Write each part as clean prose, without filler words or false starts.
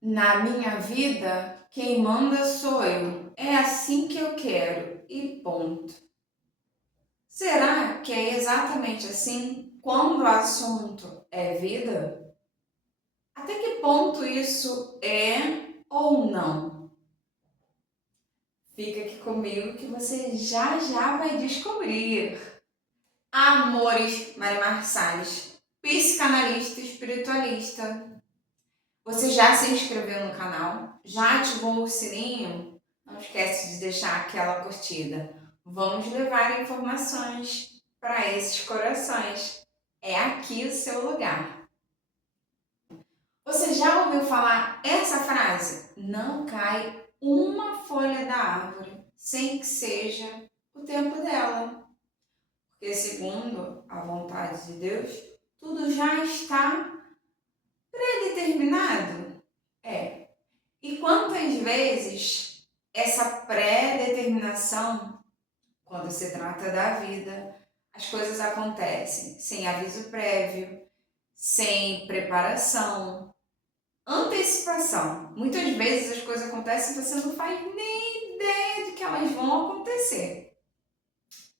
Na minha vida, quem manda sou eu. É assim que eu quero e ponto. Será que é exatamente assim quando o assunto é vida? Até que ponto isso é ou não? Fica aqui comigo que você já já vai descobrir. Amores, Marimar Salles, psicanalista espiritualista. Você já se inscreveu no canal? Já ativou o sininho? Não esquece de deixar aquela curtida. Vamos levar informações para esses corações. É aqui o seu lugar. Você já ouviu falar essa frase? Não cai uma folha da árvore sem que seja o tempo dela. Porque, segundo a vontade de Deus, tudo já está predeterminado. É. E quantas vezes essa pré-determinação, quando se trata da vida, as coisas acontecem sem aviso prévio, sem preparação, antecipação. Muitas vezes as coisas acontecem e você não faz nem ideia de que elas vão acontecer.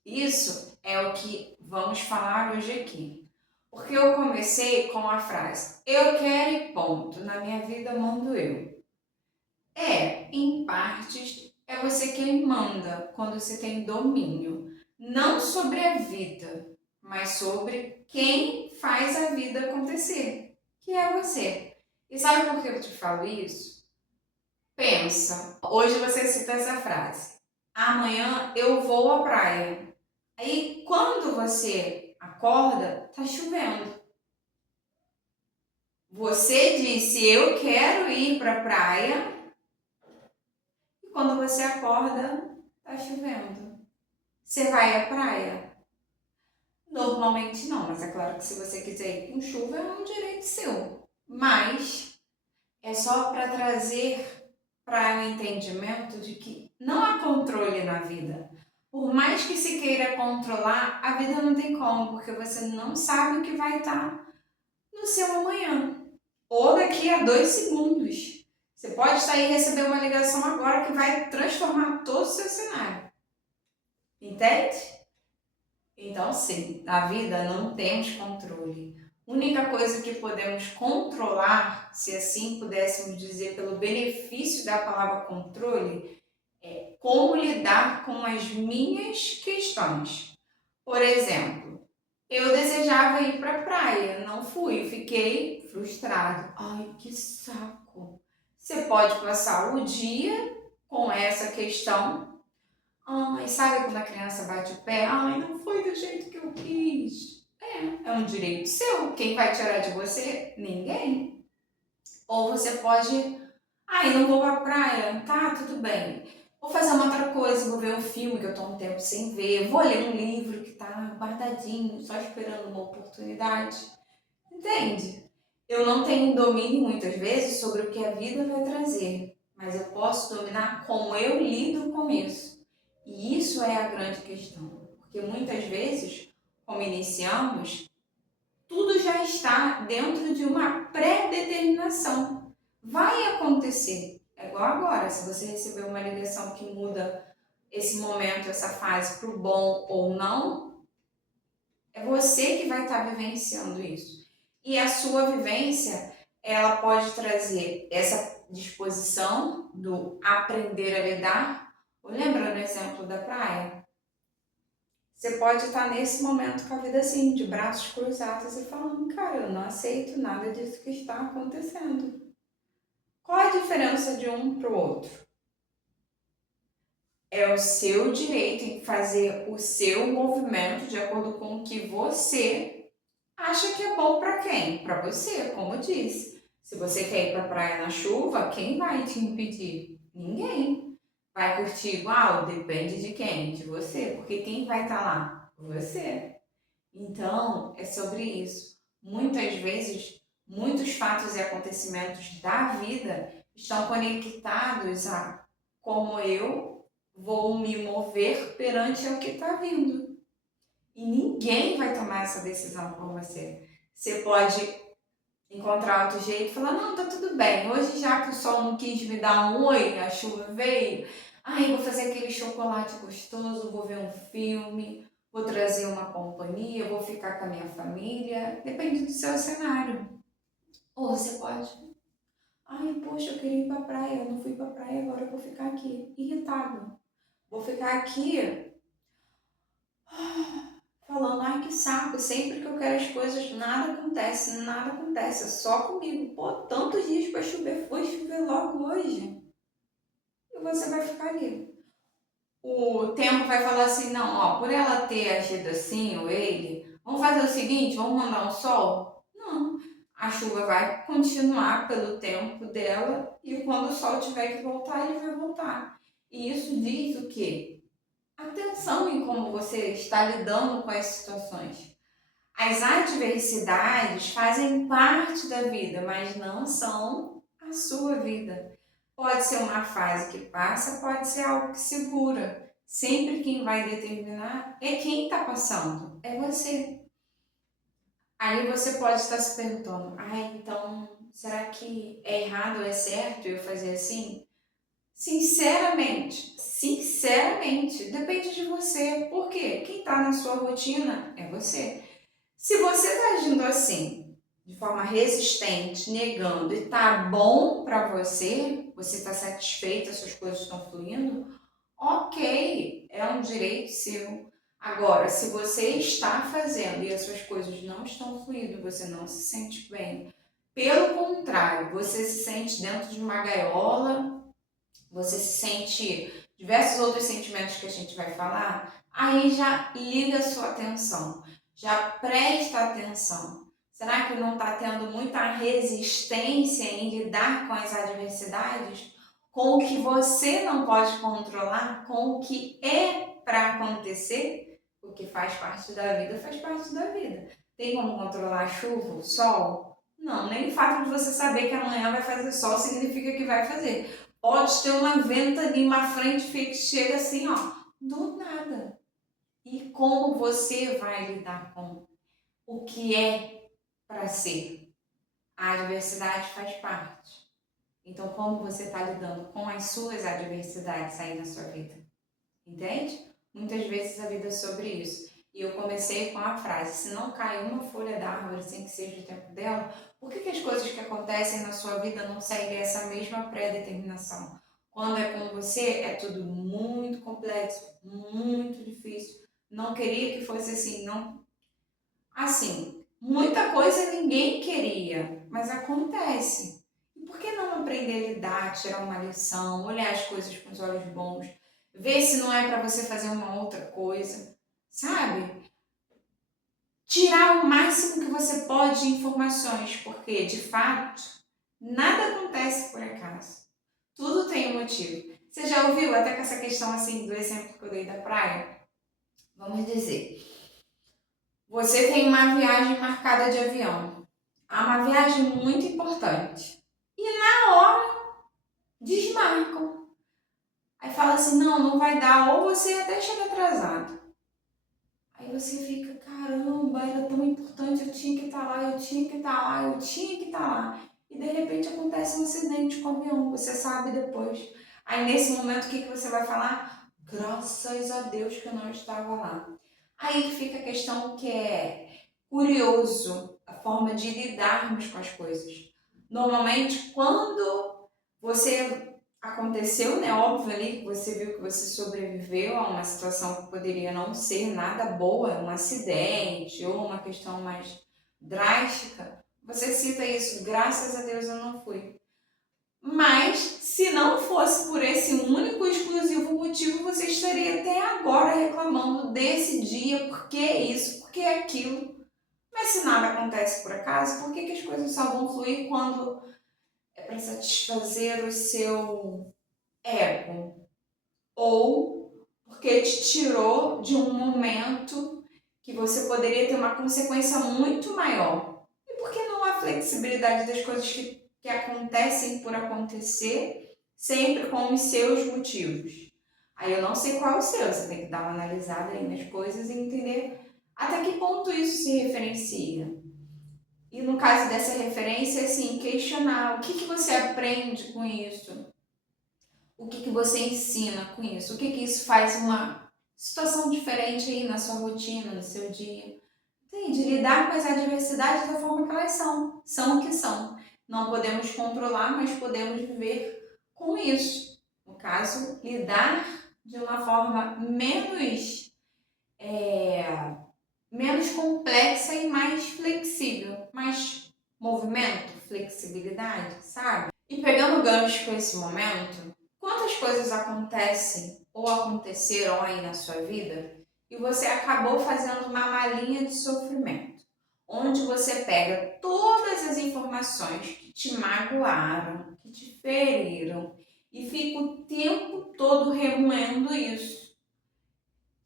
Isso é o que vamos falar hoje aqui. Porque eu comecei com a frase: eu quero e ponto, na minha vida mando eu. Em partes, é você quem manda quando você tem domínio. Não sobre a vida, mas sobre quem faz a vida acontecer, que é você. E sabe por que eu te falo isso? Pensa, hoje você cita essa frase: amanhã eu vou à praia. Aí quando você acorda, tá chovendo. Você disse eu quero ir para a praia e quando você acorda, tá chovendo. Você vai à praia? Normalmente não, mas é claro que se você quiser ir com chuva é um direito seu. Mas é só para trazer para o entendimento de que não há controle na vida. Por mais que se queira controlar, a vida não tem como, porque você não sabe o que vai estar no seu amanhã. Ou daqui a 2 segundos. Você pode sair e receber uma ligação agora que vai transformar todo o seu cenário. Entende? Então, sim, na vida não temos controle. A única coisa que podemos controlar, se assim pudéssemos dizer, pelo benefício da palavra controle, é como lidar com as minhas questões. Por exemplo, eu desejava ir para a praia, não fui, fiquei frustrado. Ai, que saco! Você pode passar o dia com essa questão. Ai, sabe quando a criança bate o pé? Ai, não foi do jeito que eu quis. É um direito seu. Quem vai tirar de você? Ninguém. Ou você pode, ai, não vou pra praia. Tá, tudo bem. Vou fazer uma outra coisa, vou ver um filme que eu tô um tempo sem ver, vou ler um livro que tá guardadinho, só esperando uma oportunidade. Entende? Eu não tenho domínio muitas vezes sobre o que a vida vai trazer, mas eu posso dominar como eu lido com isso. E isso é a grande questão, porque muitas vezes, como iniciamos, tudo já está dentro de uma pré-determinação. Vai acontecer. É igual agora, se você receber uma ligação que muda esse momento, essa fase para o bom ou não, é você que vai estar vivenciando isso. E a sua vivência, ela pode trazer essa disposição do aprender a lidar. Lembra no exemplo da praia? Você pode estar nesse momento com a vida assim, de braços cruzados e falando, cara, eu não aceito nada disso que está acontecendo. Qual a diferença de um para o outro? É o seu direito em fazer o seu movimento de acordo com o que você acha que é bom para quem? Para você, como eu disse. Se você quer ir para a praia na chuva, quem vai te impedir? Ninguém. Vai curtir igual? Depende de quem? De você. Porque quem vai estar lá? Você. Então, é sobre isso. Muitas vezes, muitos fatos e acontecimentos da vida estão conectados a como eu vou me mover perante o que está vindo. E ninguém vai tomar essa decisão por você. Você pode encontrar outro jeito, falar, não, tá tudo bem. Hoje, já que o sol não quis me dar um oi, a chuva veio, ai, vou fazer aquele chocolate gostoso, vou ver um filme, vou trazer uma companhia, vou ficar com a minha família. Depende do seu cenário. Ou você pode, ai, poxa, eu queria ir pra praia, eu não fui pra praia, agora eu vou ficar aqui, irritado. Vou ficar aqui falando, ai que saco, sempre que eu quero as coisas, nada acontece, é só comigo. Pô, tantos dias para chover, foi chover logo hoje. E você vai ficar ali. O tempo vai falar assim, não, ó, por ela ter agido assim, ou ele, vamos fazer o seguinte, vamos mandar um sol? Não, a chuva vai continuar pelo tempo dela e quando o sol tiver que voltar, ele vai voltar. E isso diz o quê? Atenção em como você está lidando com as situações. As adversidades fazem parte da vida, mas não são a sua vida. Pode ser uma fase que passa, pode ser algo que segura. Sempre quem vai determinar é quem está passando, é você. Aí você pode estar se perguntando, então será que é errado ou é certo eu fazer assim? Sinceramente, depende de você. Por quê? Quem está na sua rotina é você. Se você está agindo assim, de forma resistente, negando e tá bom para você, você está satisfeito, as suas coisas estão fluindo, ok, é um direito seu. Agora, se você está fazendo e as suas coisas não estão fluindo, você não se sente bem, pelo contrário, você se sente dentro de uma gaiola, você se sente diversos outros sentimentos que a gente vai falar, aí já liga a sua atenção, já presta atenção. Será que não está tendo muita resistência em lidar com as adversidades? Com o que você não pode controlar? Com o que é para acontecer? O que faz parte da vida, faz parte da vida. Tem como controlar a chuva, o sol? Não, nem o fato de você saber que amanhã vai fazer sol significa que vai fazer. Pode ter uma ventania, uma frente fria que chega assim, ó, do nada. E como você vai lidar com o que é para ser? A adversidade faz parte. Então, como você está lidando com as suas adversidades aí na sua vida? Entende? Muitas vezes a vida é sobre isso. E eu comecei com a frase, se não cai uma folha da árvore sem que seja o tempo dela, por que as coisas que acontecem na sua vida não seguem essa mesma pré-determinação? Quando é com você, é tudo muito complexo, muito difícil. Não queria que fosse assim, não. Assim, muita coisa ninguém queria, mas acontece. E por que não aprender a lidar, tirar uma lição, olhar as coisas com os olhos bons, ver se não é para você fazer uma outra coisa, sabe? Tirar o máximo que você pode de informações, porque de fato nada acontece por acaso. Tudo tem um motivo. Você já ouviu até com essa questão assim do exemplo que eu dei da praia? Vamos dizer, você tem uma viagem marcada de avião. Há uma viagem muito importante. E na hora desmarcam. Aí fala assim, não, não vai dar, ou você até chega atrasado. Aí você fica, caramba, era tão importante, eu tinha que estar lá, eu tinha que estar lá, eu tinha que estar lá. E de repente acontece um acidente com o avião, você sabe depois. Aí nesse momento o que você vai falar? Graças a Deus que eu não estava lá. Aí que fica a questão que é curioso a forma de lidarmos com as coisas. Normalmente, quando você aconteceu, né? Óbvio ali que você viu que você sobreviveu a uma situação que poderia não ser nada boa, um acidente ou uma questão mais drástica, você cita isso, graças a Deus eu não fui. Mas, se não fosse por esse único e exclusivo motivo, você estaria até agora reclamando desse dia, por que isso, por que aquilo. Mas se nada acontece por acaso, por que as coisas só vão fluir quando é para satisfazer o seu ego? Ou porque te tirou de um momento que você poderia ter uma consequência muito maior? E por que não a flexibilidade das coisas que acontecem por acontecer, sempre com os seus motivos? Aí eu não sei qual é o seu, você tem que dar uma analisada aí nas coisas e entender até que ponto isso se referencia. E no caso dessa referência, assim, questionar o que você aprende com isso, o que você ensina com isso, o que isso faz uma situação diferente aí na sua rotina, no seu dia. Entende? Lidar com as adversidades da forma que elas são o que são. Não podemos controlar, mas podemos viver com isso. No caso, lidar de uma forma menos complexa e mais flexível, mais movimento, flexibilidade, sabe? E pegando gancho com esse momento, quantas coisas acontecem ou aconteceram aí na sua vida e você acabou fazendo uma malinha de sofrimento, onde você pega todas as informações que te magoaram, que te feriram e fica o tempo todo remoendo isso.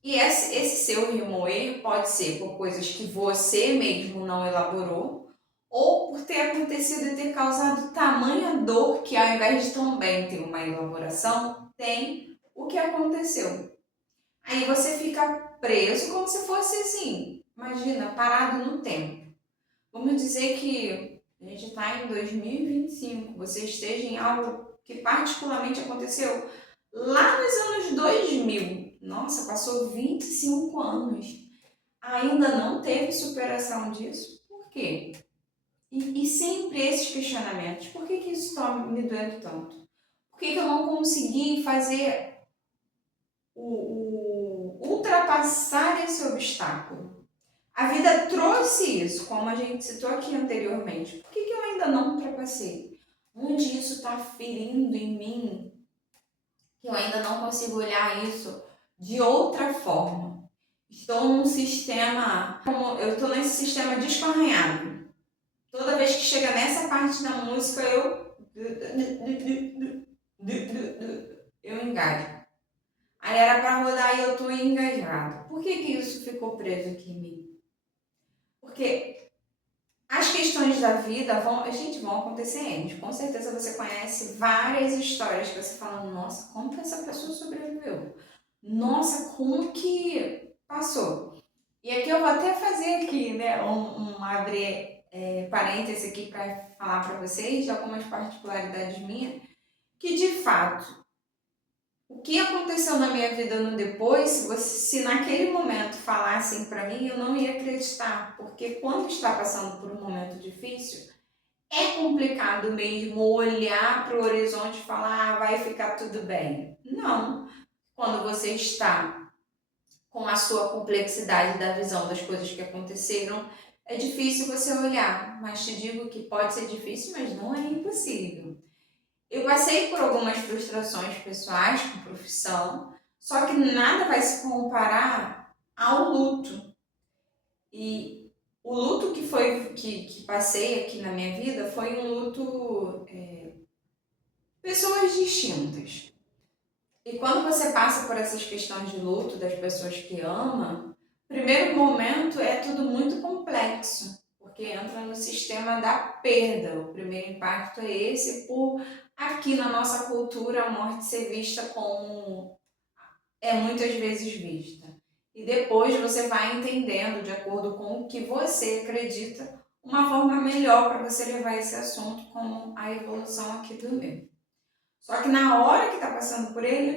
E esse seu remoer pode ser por coisas que você mesmo não elaborou, ou por ter acontecido e ter causado tamanha dor que, ao invés de também ter uma elaboração, tem o que aconteceu. Aí você fica preso como se fosse assim, imagina, parado no tempo. Vamos dizer que a gente está em 2025, você esteja em algo que particularmente aconteceu lá nos anos 2000. Nossa, passou 25 anos. Ainda não teve superação disso. Por quê? E sempre esses questionamentos. Por que isso está me doendo tanto? Por que eu não consegui fazer ultrapassar esse obstáculo? A vida trouxe isso, como a gente citou aqui anteriormente. Por que eu ainda não ultrapassei? Onde isso está ferindo em mim, que eu ainda não consigo olhar isso de outra forma? Estou num sistema, eu estou nesse sistema descorrenhado. Toda vez que chega nessa parte da música, eu engajo. Aí era para rodar e eu estou engajado. Por que isso ficou preso aqui em mim? Porque as questões da vida vão acontecer N. Com certeza você conhece várias histórias que você fala, nossa, como que essa pessoa sobreviveu? Nossa, como que passou? E aqui eu vou até fazer aqui, né, abrir parênteses aqui para falar para vocês de algumas particularidades minhas, que de fato, o que aconteceu na minha vida no depois, se naquele momento falassem para mim, eu não ia acreditar, porque quando está passando por um momento difícil, é complicado mesmo olhar para o horizonte e falar, vai ficar tudo bem. Não. Quando você está com a sua complexidade da visão das coisas que aconteceram, é difícil você olhar, mas te digo que pode ser difícil, mas não é impossível. Eu passei por algumas frustrações pessoais com profissão, só que nada vai se comparar ao luto. E o luto que passei aqui na minha vida foi um luto pessoas distintas. E quando você passa por essas questões de luto das pessoas que ama, primeiro momento é tudo muito complexo, porque entra no sistema da perda. O primeiro impacto é esse, por aqui na nossa cultura a morte ser vista como é muitas vezes vista. E depois você vai entendendo, de acordo com o que você acredita, uma forma melhor para você levar esse assunto, como a evolução aqui do meu. Só que na hora que está passando por ele,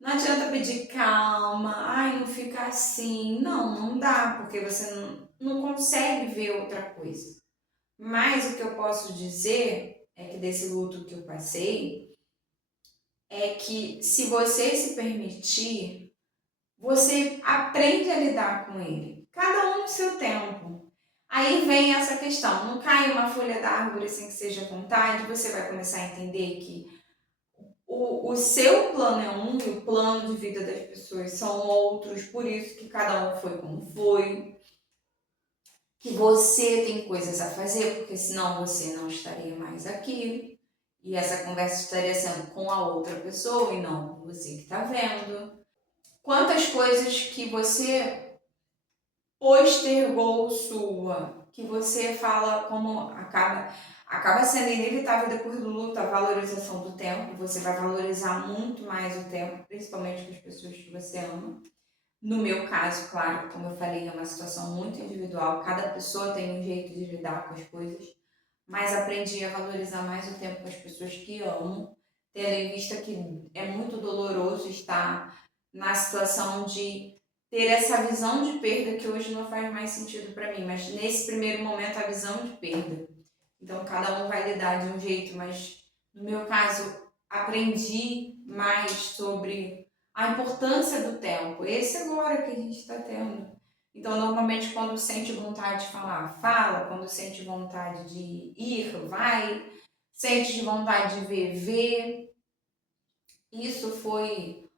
não adianta pedir calma, ai, não fica assim. Não dá, porque você não consegue ver outra coisa. Mas o que eu posso dizer é que desse luto que eu passei, é que se você se permitir, você aprende a lidar com ele. Cada um no seu tempo. Aí vem essa questão, não cai uma folha da árvore sem que seja vontade, você vai começar a entender que o seu plano é um e o plano de vida das pessoas são outros, por isso que cada um foi como foi. Que você tem coisas a fazer, porque senão você não estaria mais aqui. E essa conversa estaria sendo com a outra pessoa e não com você que está vendo. Quantas coisas que você postergou sua, que você fala como acaba sendo inevitável depois do luto, a valorização do tempo. Você vai valorizar muito mais o tempo, principalmente com as pessoas que você ama. No meu caso, claro, como eu falei, é uma situação muito individual, cada pessoa tem um jeito de lidar com as coisas, mas aprendi a valorizar mais o tempo com as pessoas que amo, tendo em vista que é muito doloroso estar na situação de ter essa visão de perda que hoje não faz mais sentido para mim, mas nesse primeiro momento a visão de perda. Então cada um vai lidar de um jeito, mas no meu caso aprendi mais sobre a importância do tempo, esse agora que a gente está tendo. Então, normalmente, quando sente vontade de falar, fala. Quando sente vontade de ir, vai. Sente de vontade de ver, vê. Isso foi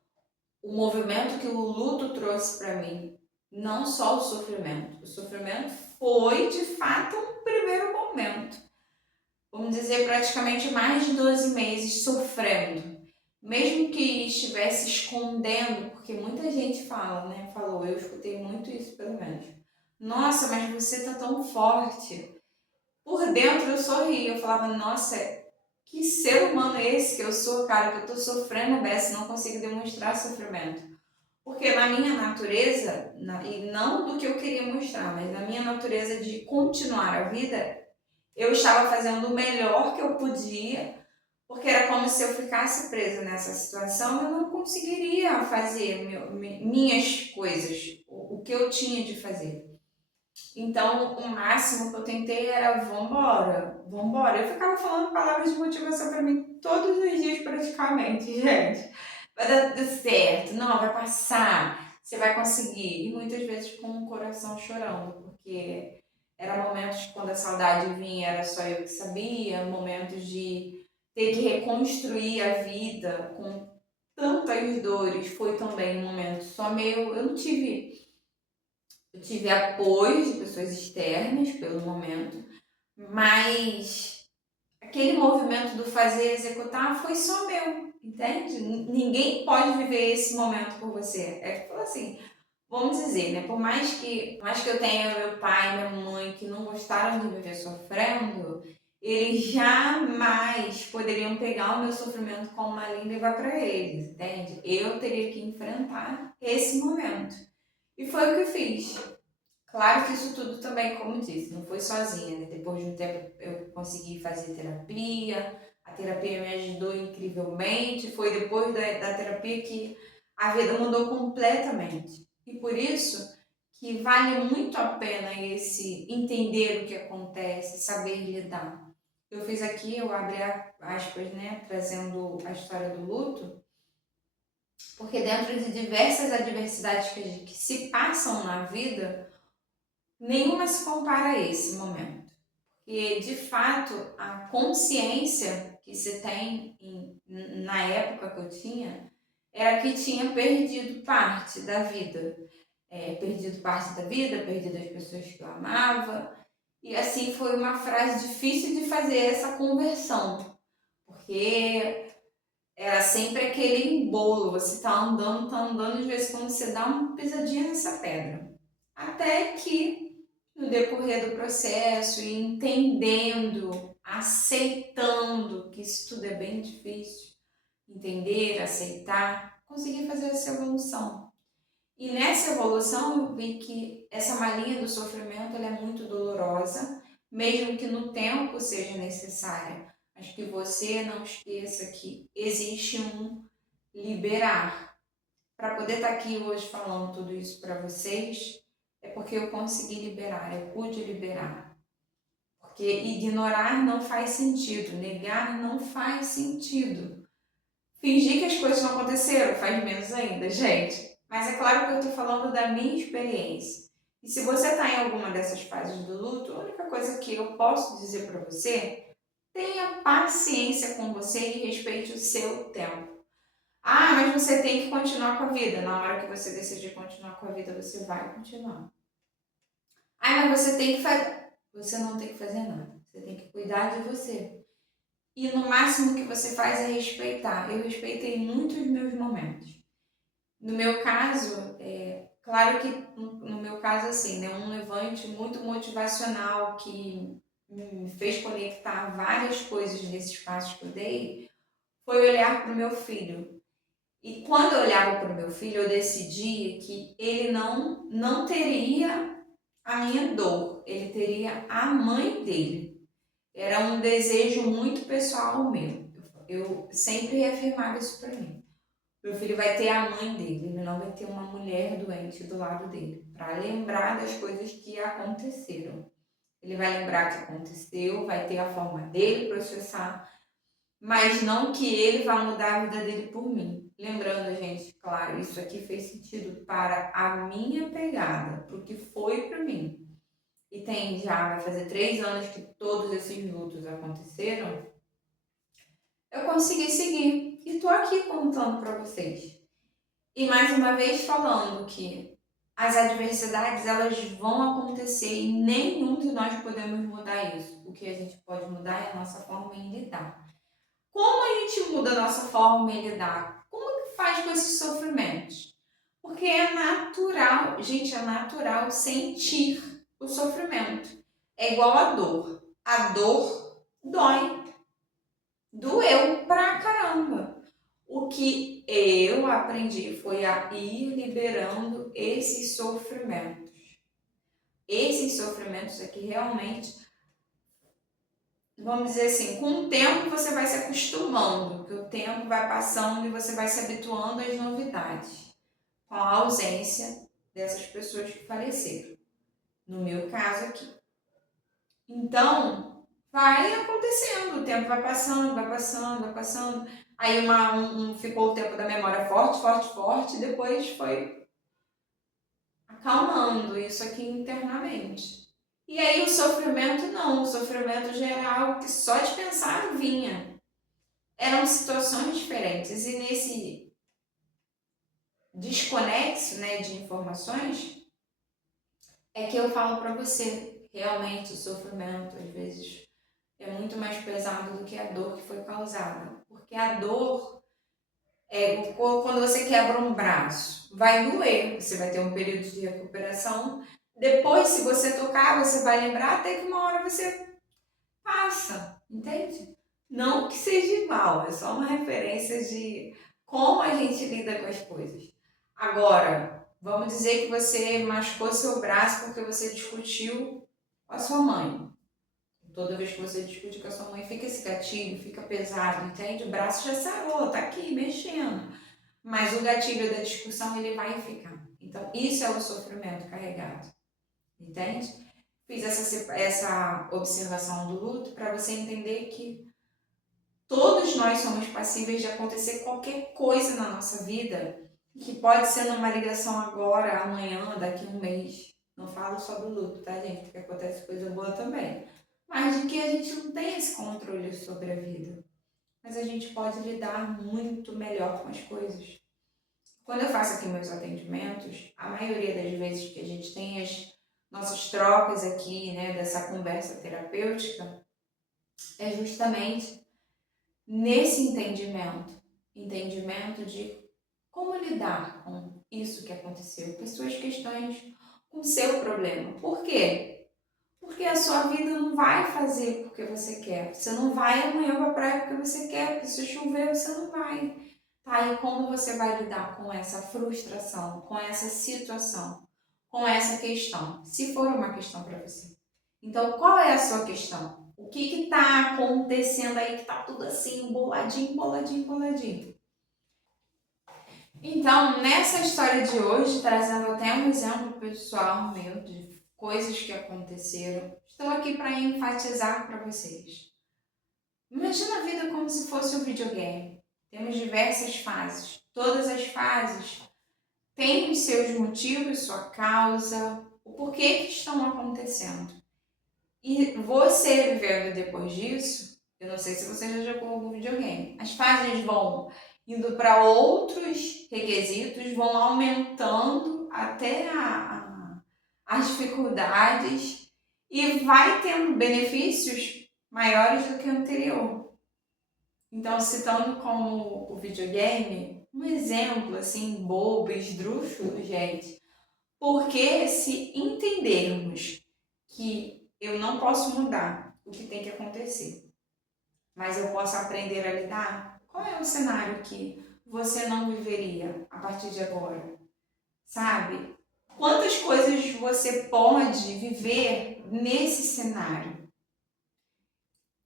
o movimento que o luto trouxe para mim. Não só o sofrimento. O sofrimento foi, de fato, um primeiro momento. Vamos dizer, praticamente mais de 12 meses sofrendo. Mesmo que estivesse escondendo, porque muita gente fala, né? Falou, eu escutei muito isso pelo menos. Nossa, mas você tá tão forte. Por dentro eu sorria, eu falava, nossa, que ser humano é esse que eu sou, cara, que eu tô sofrendo dessa, não consigo demonstrar sofrimento. Porque na minha natureza, e não do que eu queria mostrar, mas na minha natureza de continuar a vida, eu estava fazendo o melhor que eu podia, porque era como se eu ficasse presa nessa situação, eu não conseguiria fazer minhas coisas, o que eu tinha de fazer. Então, o máximo que eu tentei era vambora, vambora. Eu ficava falando palavras de motivação para mim todos os dias praticamente, gente. Vai dar tudo certo, não, vai passar, você vai conseguir. E muitas vezes com o coração chorando, porque eram momentos quando a saudade vinha, era só eu que sabia, momentos de ter que reconstruir a vida com tantas dores, foi também um momento só meu. Eu tive apoio de pessoas externas pelo momento, mas aquele movimento do fazer e executar foi só meu, entende? Ninguém pode viver esse momento por você. É tipo assim, vamos dizer, né? Por mais que eu tenha meu pai e minha mãe que não gostaram de me ver sofrendo, eles jamais poderiam pegar o meu sofrimento como uma linha e levar para eles, entende? Eu teria que enfrentar esse momento. E foi o que eu fiz. Claro que isso tudo também, como disse, não foi sozinha, né? Depois de um tempo eu consegui fazer terapia, a terapia me ajudou incrivelmente, foi depois da terapia que a vida mudou completamente. E por isso que vale muito a pena esse entender o que acontece, saber lidar. Eu fiz aqui, eu abri aspas, né, trazendo a história do luto, porque dentro de diversas adversidades que se passam na vida, nenhuma se compara a esse momento. E, de fato, a consciência que se tem na época que eu tinha era que tinha perdido parte da vida. Perdido parte da vida, perdido as pessoas que eu amava. E assim foi uma frase difícil de fazer essa conversão, porque era sempre aquele embolo, você tá andando, de vez em quando você dá uma pisadinha nessa pedra. Até que no decorrer do processo e entendendo, aceitando que isso tudo é bem difícil, entender, aceitar, conseguir fazer essa evolução. E nessa evolução eu vi que essa malinha do sofrimento ela é muito dolorosa, mesmo que no tempo seja necessária. Mas que você não esqueça que existe um liberar. Para poder estar aqui hoje falando tudo isso para vocês, é porque eu consegui liberar, eu pude liberar. Porque ignorar não faz sentido, negar não faz sentido. Fingir que as coisas não aconteceram faz menos ainda, gente. Mas é claro que eu estou falando da minha experiência. E se você está em alguma dessas fases do luto, a única coisa que eu posso dizer para você, tenha paciência com você e respeite o seu tempo. Ah, mas você tem que continuar com a vida. Na hora que você decidir continuar com a vida, você vai continuar. Ah, mas você tem que fazer. Você não tem que fazer nada. Você tem que cuidar de você. E no máximo que você faz é respeitar. Eu respeitei muitos meus momentos. No meu caso, claro que no meu caso, assim, né, um levante muito motivacional que me fez conectar várias coisas nesses passos que eu dei foi olhar para o meu filho. E quando eu olhava para o meu filho, eu decidia que ele não teria a minha dor, ele teria a mãe dele. Era um desejo muito pessoal meu. Eu sempre reafirmava isso para mim. Meu filho vai ter a mãe dele, ele não vai ter uma mulher doente do lado dele, para lembrar das coisas que aconteceram. Ele vai lembrar que aconteceu, vai ter a forma dele processar, mas não que ele vá mudar a vida dele por mim. Lembrando, gente, claro, isso aqui fez sentido para a minha pegada, para o que foi para mim. E tem já, vai fazer 3 anos que todos esses lutos aconteceram, eu consegui seguir. E tô aqui contando para vocês. E mais uma vez falando que as adversidades elas vão acontecer e nenhum de nós podemos mudar isso. O que a gente pode mudar é a nossa forma em lidar. Como a gente muda a nossa forma em lidar? Como que faz com esses sofrimentos? Porque é natural, gente, é natural sentir o sofrimento. É igual a dor. A dor dói. Doeu pra caramba. O que eu aprendi foi a ir liberando esses sofrimentos. Esses sofrimentos aqui realmente, vamos dizer assim, com o tempo você vai se acostumando, que o tempo vai passando e você vai se habituando às novidades, com a ausência dessas pessoas que faleceram. No meu caso aqui. Então, vai acontecendo, o tempo vai passando, vai passando, vai passando. Aí ficou o tempo da memória forte, forte, forte, e depois foi acalmando isso aqui internamente. E aí o sofrimento não, o sofrimento já era algo que só de pensar vinha. Eram situações diferentes e nesse desconexo, né, de informações é que eu falo para você, realmente o sofrimento às vezes é muito mais pesado do que a dor que foi causada. Porque a dor é quando você quebra um braço, vai doer, você vai ter um período de recuperação. Depois, se você tocar, você vai lembrar até que uma hora você passa, entende? Não que seja igual, é só uma referência de como a gente lida com as coisas. Agora, vamos dizer que você machucou seu braço porque você discutiu com a sua mãe. Toda vez que você discute com a sua mãe, fica esse gatilho, fica pesado, entende? O braço já sarou, tá aqui mexendo. Mas o gatilho da discussão, ele vai ficar. Então, isso é o sofrimento carregado, entende? Fiz essa observação do luto para você entender que todos nós somos passíveis de acontecer qualquer coisa na nossa vida, que pode ser numa ligação agora, amanhã, daqui a um mês. Não falo só do luto, tá, gente? Porque acontece coisa boa também. Mas de que a gente não tem esse controle sobre a vida. Mas a gente pode lidar muito melhor com as coisas. Quando eu faço aqui meus atendimentos, a maioria das vezes que a gente tem as nossas trocas aqui, né, dessa conversa terapêutica, é justamente nesse entendimento de como lidar com isso que aconteceu, com as suas questões, com o seu problema. Por quê? Porque a sua vida não vai fazer porque você quer. Você não vai amanhã para a praia porque você quer, porque se chover você não vai. Tá? E como você vai lidar com essa frustração, com essa situação, com essa questão, se for uma questão para você. Então, qual é a sua questão? O que está acontecendo aí que está tudo assim, boladinho, boladinho, boladinho? Então, nessa história de hoje, trazendo até um exemplo pessoal meu de coisas que aconteceram, estou aqui para enfatizar para vocês. Imagina a vida como se fosse um videogame. Temos diversas fases. Todas as fases têm os seus motivos, sua causa, o porquê que estão acontecendo. E você vivendo depois disso, eu não sei se você já jogou algum videogame, as fases vão indo para outros requisitos, vão aumentando até as dificuldades e vai tendo benefícios maiores do que o anterior. Então, citando como o videogame, um exemplo assim, bobo, esdrúxulo, gente, porque se entendermos que eu não posso mudar o que tem que acontecer, mas eu posso aprender a lidar, qual é o cenário que você não viveria a partir de agora? Sabe? Quantas coisas você pode viver nesse cenário?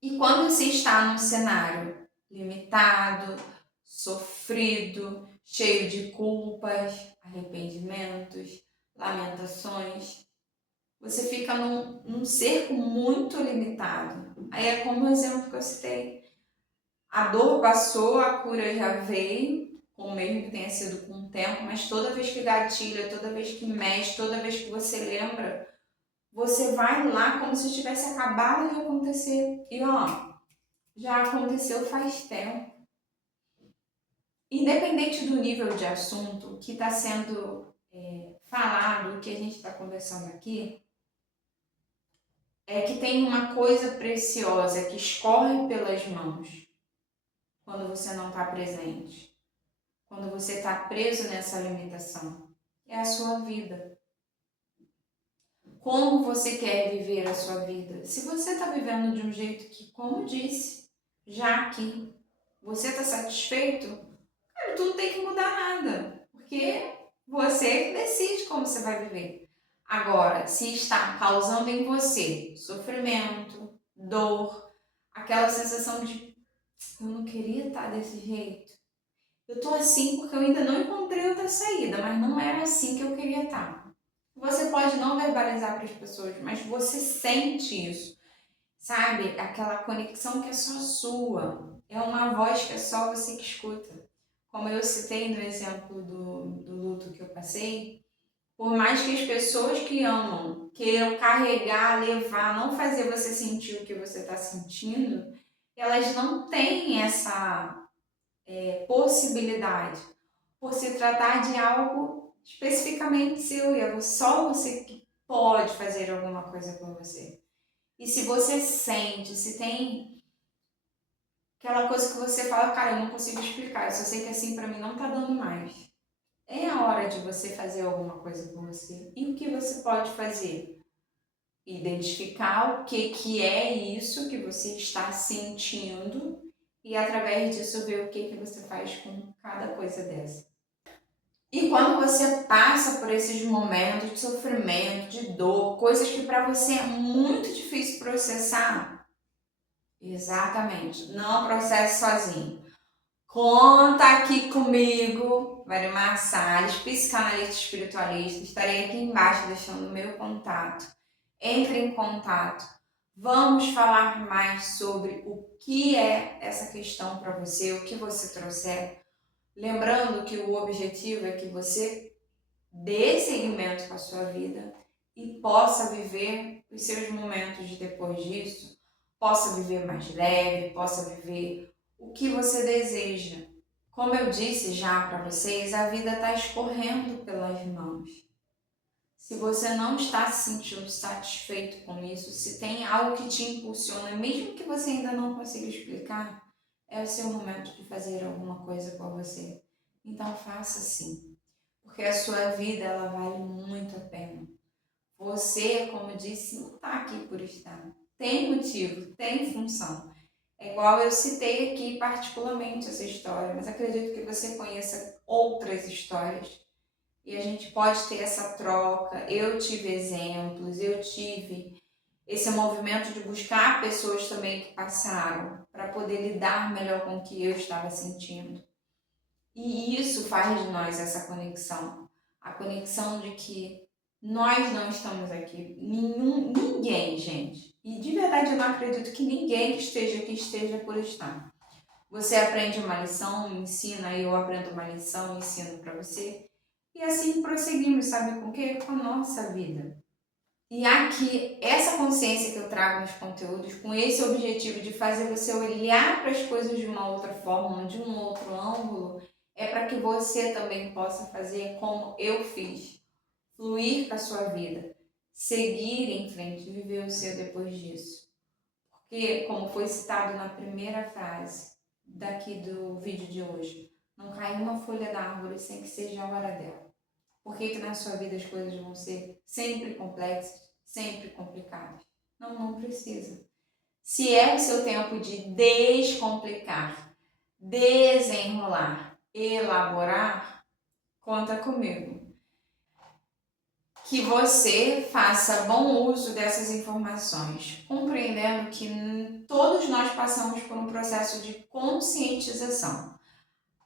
E quando você está num cenário limitado, sofrido, cheio de culpas, arrependimentos, lamentações, você fica num cerco muito limitado. Aí é como o exemplo que eu citei. A dor passou, a cura já veio, com mesmo que tenha sido com o tempo, mas toda vez que gatilha, toda vez que mexe, toda vez que você lembra, você vai lá como se tivesse acabado de acontecer. E ó, já aconteceu faz tempo. Independente do nível de assunto que está sendo falado, o que a gente está conversando aqui, é que tem uma coisa preciosa que escorre pelas mãos quando você não está presente, quando você está preso nessa limitação. É a sua vida. Como você quer viver a sua vida? Se você está vivendo de um jeito que, como disse, já aqui, você está satisfeito, cara, tu não tem que mudar nada, porque você decide como você vai viver. Agora, se está causando em você sofrimento, dor, aquela sensação de eu não queria estar desse jeito, eu tô assim porque eu ainda não encontrei outra saída, mas não era assim que eu queria estar. Você pode não verbalizar para as pessoas, mas você sente isso, sabe? Aquela conexão que é só sua, é uma voz que é só você que escuta. Como eu citei no exemplo do luto que eu passei, por mais que as pessoas que amam queiram carregar, levar, não fazer você sentir o que você está sentindo, elas não têm essa possibilidade, por se tratar de algo especificamente seu e é só você que pode fazer alguma coisa por você. E se você sente, se tem aquela coisa que você fala, cara, eu não consigo explicar, eu só sei que assim pra mim não tá dando mais. É a hora de você fazer alguma coisa por você. E o que você pode fazer? Identificar o que é isso que você está sentindo e através disso ver o que você faz com cada coisa dessa. E quando você passa por esses momentos de sofrimento, de dor, coisas que para você é muito difícil processar, exatamente, não processe sozinho. Conta aqui comigo, Marimar Salles, psicanalista espiritualista. Estarei aqui embaixo deixando o meu contato. Entre em contato. Vamos falar mais sobre o que é essa questão para você, o que você trouxer. Lembrando que o objetivo é que você dê seguimento com a sua vida e possa viver os seus momentos de depois disso, possa viver mais leve, possa viver o que você deseja. Como eu disse já para vocês, a vida está escorrendo pelas mãos. Se você não está se sentindo satisfeito com isso, se tem algo que te impulsiona, mesmo que você ainda não consiga explicar, é o seu momento de fazer alguma coisa por você. Então faça sim, porque a sua vida ela vale muito a pena. Você, como disse, não está aqui por estar. Tem motivo, tem função. É igual eu citei aqui particularmente essa história, mas acredito que você conheça outras histórias e a gente pode ter essa troca. Eu tive exemplos, eu tive esse movimento de buscar pessoas também que passaram para poder lidar melhor com o que eu estava sentindo. E isso faz de nós essa conexão. A conexão de que nós não estamos aqui. Ninguém, gente. E de verdade eu não acredito que ninguém que esteja aqui esteja por estar. Você aprende uma lição, me ensina, eu aprendo uma lição, ensino para você. E assim prosseguimos, sabe com o quê? Com a nossa vida. E aqui, essa consciência que eu trago nos conteúdos, com esse objetivo de fazer você olhar para as coisas de uma outra forma, de um outro ângulo, é para que você também possa fazer como eu fiz, fluir com a sua vida, seguir em frente, viver o seu depois disso. Porque, como foi citado na primeira frase daqui do vídeo de hoje, não cai uma folha da árvore sem que seja a hora dela. Por que na sua vida as coisas vão ser sempre complexas, sempre complicadas? Não, não precisa. Se é o seu tempo de descomplicar, desenrolar, elaborar, conta comigo. Que você faça bom uso dessas informações, compreendendo que todos nós passamos por um processo de conscientização.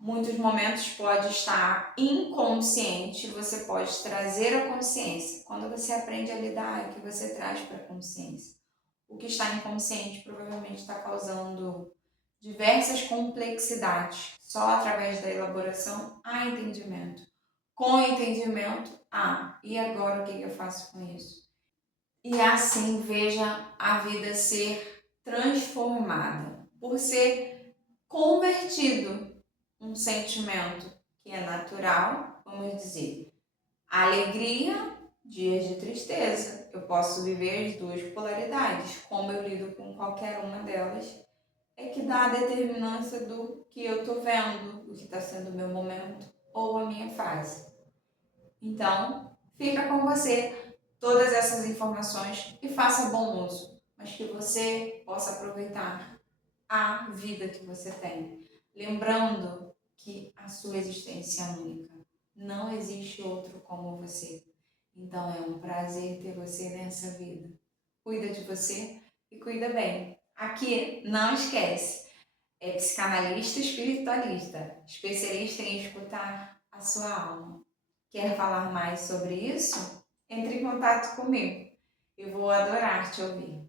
Muitos momentos pode estar inconsciente, você pode trazer a consciência. Quando você aprende a lidar, é que você traz para a consciência. O que está inconsciente provavelmente está causando diversas complexidades. Só através da elaboração há entendimento. Com entendimento, e agora o que eu faço com isso? E assim veja a vida ser transformada, por ser convertido um sentimento que é natural, vamos dizer, alegria, dias de tristeza. Eu posso viver as duas polaridades, como eu lido com qualquer uma delas, é que dá a determinância do que eu estou vendo, o que está sendo o meu momento ou a minha fase. Então, fica com você todas essas informações e faça bom uso, mas que você possa aproveitar a vida que você tem. Lembrando que a sua existência é única. Não existe outro como você. Então é um prazer ter você nessa vida. Cuida de você e cuida bem. Aqui, não esquece, é psicanalista espiritualista, especialista em escutar a sua alma. Quer falar mais sobre isso? Entre em contato comigo. Eu vou adorar te ouvir.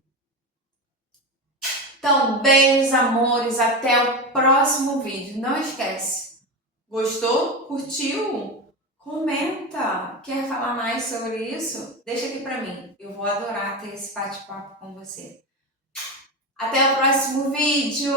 Então, beijos, amores, até o próximo vídeo. Não esquece, gostou? Curtiu? Comenta! Quer falar mais sobre isso? Deixa aqui pra mim. Eu vou adorar ter esse bate-papo com você. Até o próximo vídeo!